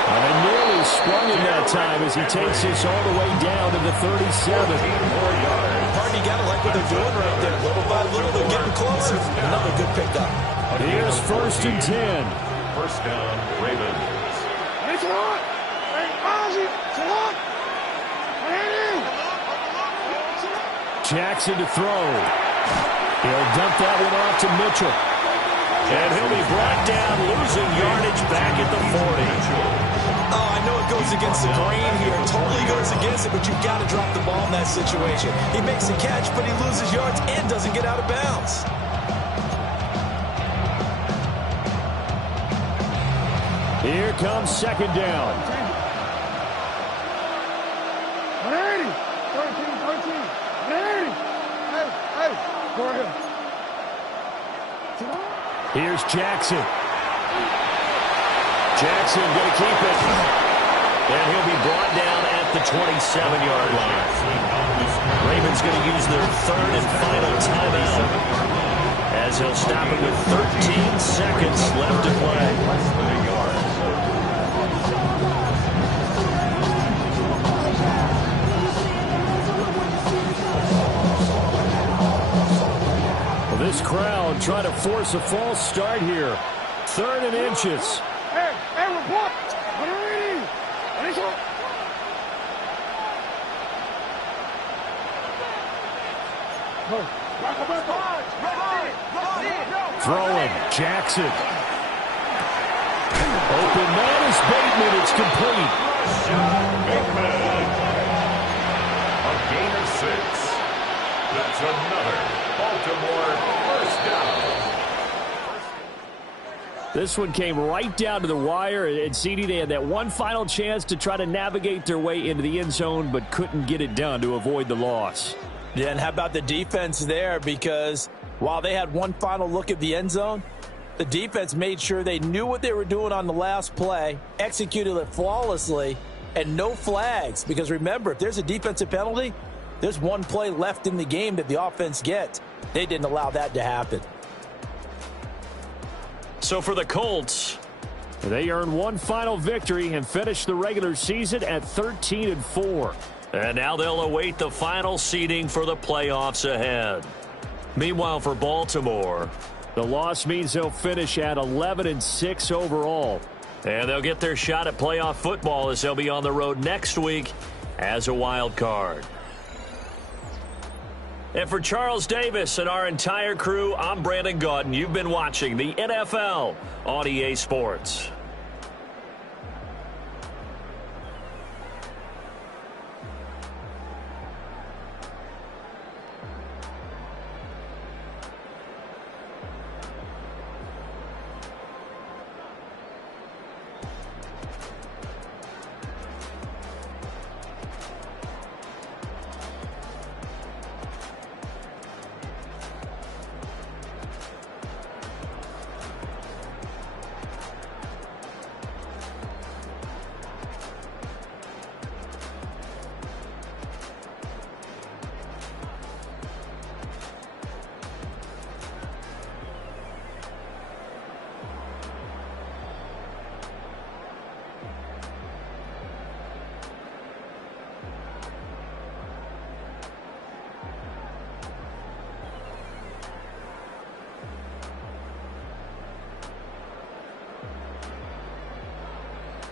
And they nearly sprung him that time as he takes this all the way down to the 37. Hardy got to like what they're doing right there. Little by little, they're getting closer. Another good pickup. Here's 1st and 10. First down, Ravens. Jackson to throw. He'll dump that one off to Mitchell. And he'll be brought down, losing yardage back at the 40. Oh, I know it goes against the grain here. It totally goes against it, but you've got to drop the ball in that situation. He makes a catch, but he loses yards and doesn't get out of bounds. Here comes 2nd down. Here's Jackson. Jackson going to keep it. And he'll be brought down at the 27-yard line. Ravens going to use their third and final timeout, as he'll stop it with 13 seconds left to play. Well, this crowd trying to force a false start here. 3rd and inches. Hey, report. Throwing, Jackson. Open man is Bateman. It's complete. Bateman. A gain of 6. That's another Baltimore first down. This one came right down to the wire, and CD, they had that one final chance to try to navigate their way into the end zone, but couldn't get it done to avoid the loss. Yeah, and how about the defense there? Because while they had one final look at the end zone, the defense made sure they knew what they were doing on the last play, executed it flawlessly, and no flags. Because remember, if there's a defensive penalty, there's one play left in the game that the offense gets. They didn't allow that to happen. So for the Colts, they earned one final victory and finished the regular season at 13-4. and now they'll await the final seeding for the playoffs ahead. Meanwhile, for Baltimore, the loss means they'll finish at 11-6 overall. And they'll get their shot at playoff football as they'll be on the road next week as a wild card. And for Charles Davis and our entire crew, I'm Brandon Gaudin. You've been watching the NFL on EA Sports.